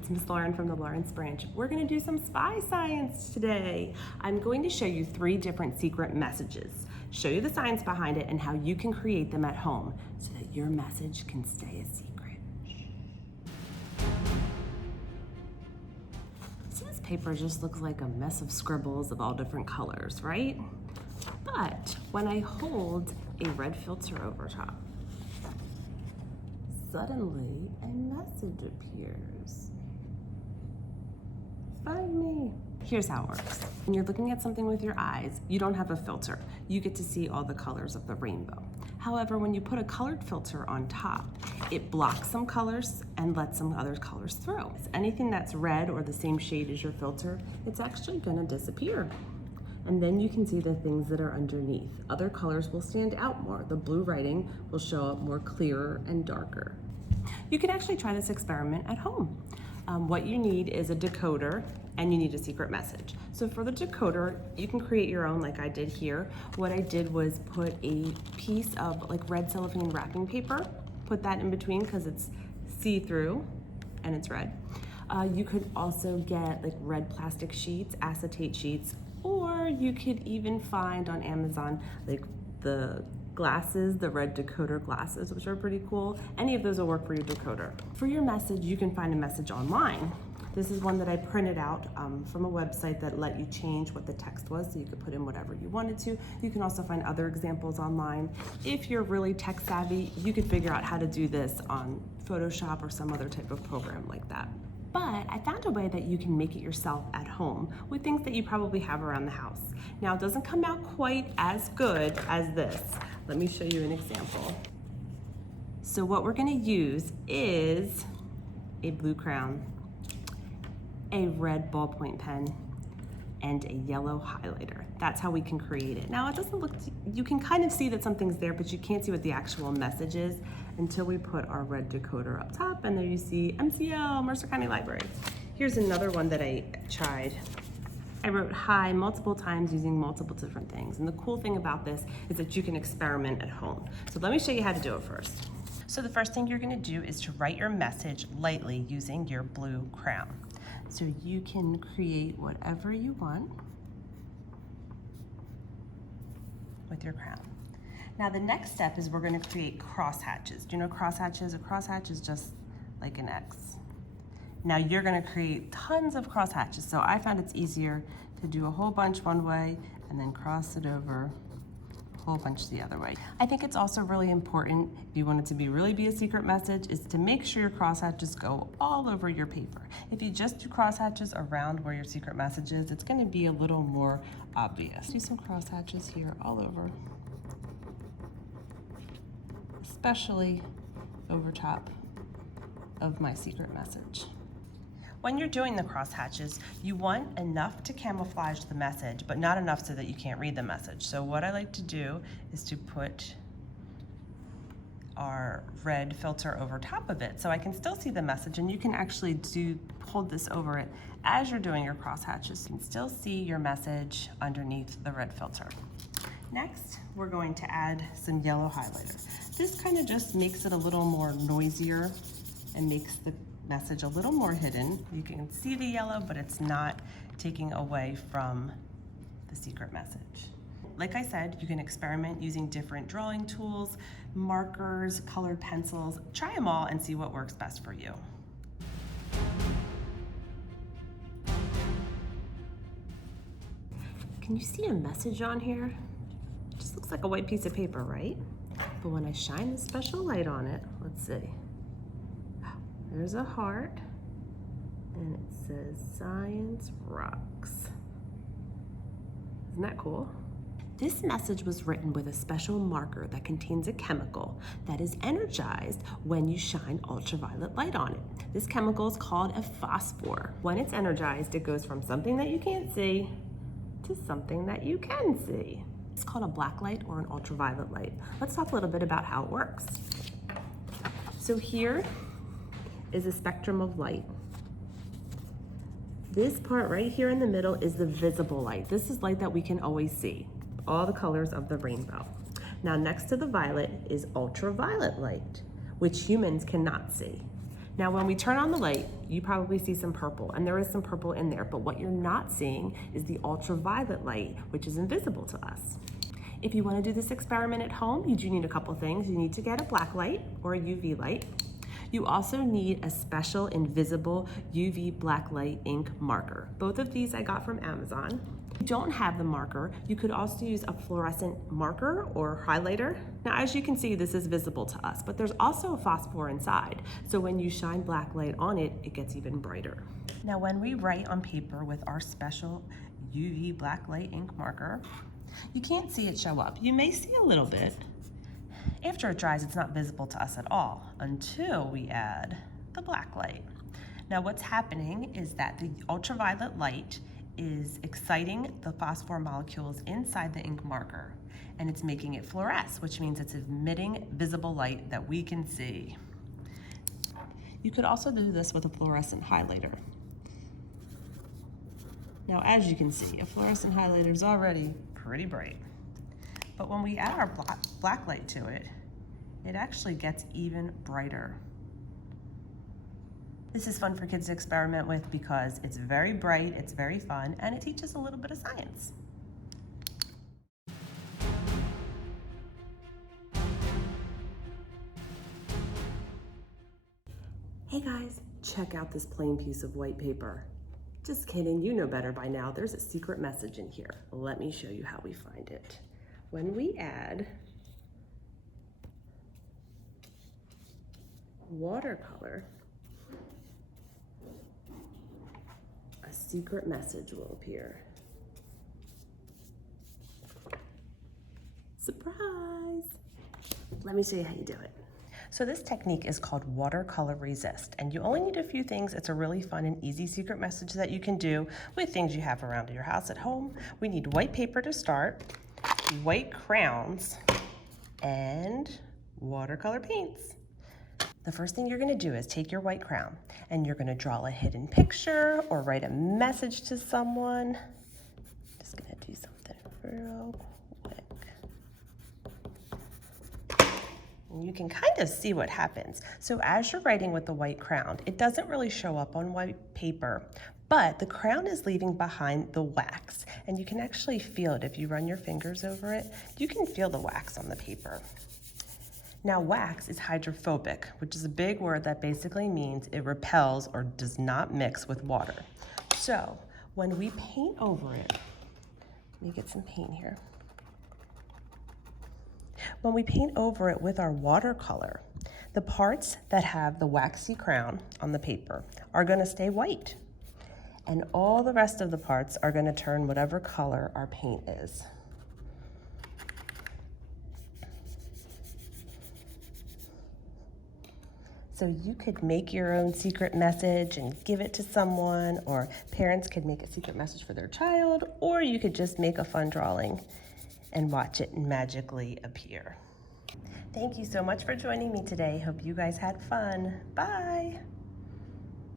it's Miss Lauren from the Lawrence branch. We're gonna do some spy science today. I'm going to show you 3 different secret messages, show you the science behind it and how you can create them at home so that your message can stay a secret. So this paper just looks like a mess of scribbles of all different colors, right? But when I hold a red filter over top, suddenly a message appears. Find me. Here's how it works. When you're looking at something with your eyes, you don't have a filter. You get to see all the colors of the rainbow. However, when you put a colored filter on top, it blocks some colors and lets some other colors through. Anything that's red or the same shade as your filter, it's actually gonna disappear. And then you can see the things that are underneath. Other colors will stand out more. The blue writing will show up more clearer and darker. You can actually try this experiment at home. What you need is a decoder and you need a secret message. So for the decoder, you can create your own like I did here. What I did was put a piece of like red cellophane wrapping paper, put that in between because it's see-through and it's red. You could also get like red plastic sheets, acetate sheets, or you could even find on Amazon like the glasses, the red decoder glasses, which are pretty cool. Any of those will work for your decoder. For your message, you can find a message online. This is one that I printed out from a website that let you change what the text was, so you could put in whatever you wanted to. You can also find other examples online. If you're really tech savvy, you could figure out how to do this on Photoshop or some other type of program like that. But I found a way that you can make it yourself at home with things that you probably have around the house. Now, it doesn't come out quite as good as this. Let me show you an example. So what we're gonna use is a blue crayon, a red ballpoint pen, and a yellow highlighter. That's how we can create it. Now it doesn't look, you can kind of see that something's there, but you can't see what the actual message is until we put our red decoder up top, and there you see MCL, Mercer County Library. Here's another one that I tried. I wrote hi multiple times using multiple different things. And the cool thing about this is that you can experiment at home. So let me show you how to do it first. So the first thing you're gonna do is to write your message lightly using your blue crayon. So you can create whatever you want with your crayon. Now the next step is we're gonna create crosshatches. Do you know crosshatches? A crosshatch is just like an X. Now you're gonna create tons of crosshatches. So I found it's easier to do a whole bunch one way and then cross it over a whole bunch the other way. I think it's also really important, if you want it to really be a secret message, is to make sure your crosshatches go all over your paper. If you just do crosshatches around where your secret message is, it's gonna be a little more obvious. Do some crosshatches here all over, especially over top of my secret message. When you're doing the crosshatches, you want enough to camouflage the message, but not enough so that you can't read the message. So what I like to do is to put our red filter over top of it so I can still see the message, and you can actually hold this over it as you're doing your crosshatches. You can still see your message underneath the red filter. Next, we're going to add some yellow highlighter. This kind of just makes it a little more noisier and makes the message a little more hidden. You can see the yellow, but it's not taking away from the secret message. Like I said, you can experiment using different drawing tools, markers, colored pencils. Try them all and see what works best for you. Can you see a message on here? It just looks like a white piece of paper, right? But when I shine the special light on it, let's see. There's a heart, and it says Science Rocks. Isn't that cool? This message was written with a special marker that contains a chemical that is energized when you shine ultraviolet light on it. This chemical is called a phosphor. When it's energized, it goes from something that you can't see to something that you can see. It's called a black light or an ultraviolet light. Let's talk a little bit about how it works. So here is a spectrum of light. This part right here in the middle is the visible light. This is light that we can always see, all the colors of the rainbow. Now next to the violet is ultraviolet light, which humans cannot see. Now, when we turn on the light, you probably see some purple, and there is some purple in there, but what you're not seeing is the ultraviolet light, which is invisible to us. If you want to do this experiment at home, you do need a couple things. You need to get a black light or a UV light. You also need a special invisible UV black light ink marker. Both of these I got from Amazon. If you don't have the marker, you could also use a fluorescent marker or highlighter. Now, as you can see, this is visible to us, but there's also a phosphor inside. So when you shine black light on it, it gets even brighter. Now, when we write on paper with our special UV black light ink marker, you can't see it show up. You may see a little bit. After it dries, it's not visible to us at all until we add the black light. Now, what's happening is that the ultraviolet light is exciting the phosphor molecules inside the ink marker, and it's making it fluoresce, which means it's emitting visible light that we can see. You could also do this with a fluorescent highlighter. Now, as you can see, a fluorescent highlighter is already pretty bright. But when we add our black light to it, it actually gets even brighter. This is fun for kids to experiment with because it's very bright, it's very fun, and it teaches a little bit of science. Hey guys, check out this plain piece of white paper. Just kidding, you know better by now. There's a secret message in here. Let me show you how we find it. When we add watercolor, a secret message will appear. Surprise! Let me show you how you do it. So this technique is called Watercolor Resist, and you only need a few things. It's a really fun and easy secret message that you can do with things you have around your house at home. We need white paper to start, white crayons, and watercolor paints. The first thing you're gonna do is take your white crayon and you're gonna draw a hidden picture or write a message to someone. Just gonna do something real quick. And you can kind of see what happens. So as you're writing with the white crayon, it doesn't really show up on white paper, but the crayon is leaving behind the wax, and you can actually feel it. If you run your fingers over it, you can feel the wax on the paper. Now, wax is hydrophobic, which is a big word that basically means it repels or does not mix with water. So when we paint over it, let me get some paint here. When we paint over it with our watercolor, the parts that have the waxy crown on the paper are going to stay white, and all the rest of the parts are going to turn whatever color our paint is. So you could make your own secret message and give it to someone, or parents could make a secret message for their child, or you could just make a fun drawing and watch it magically appear. Thank you so much for joining me today. Hope you guys had fun. Bye.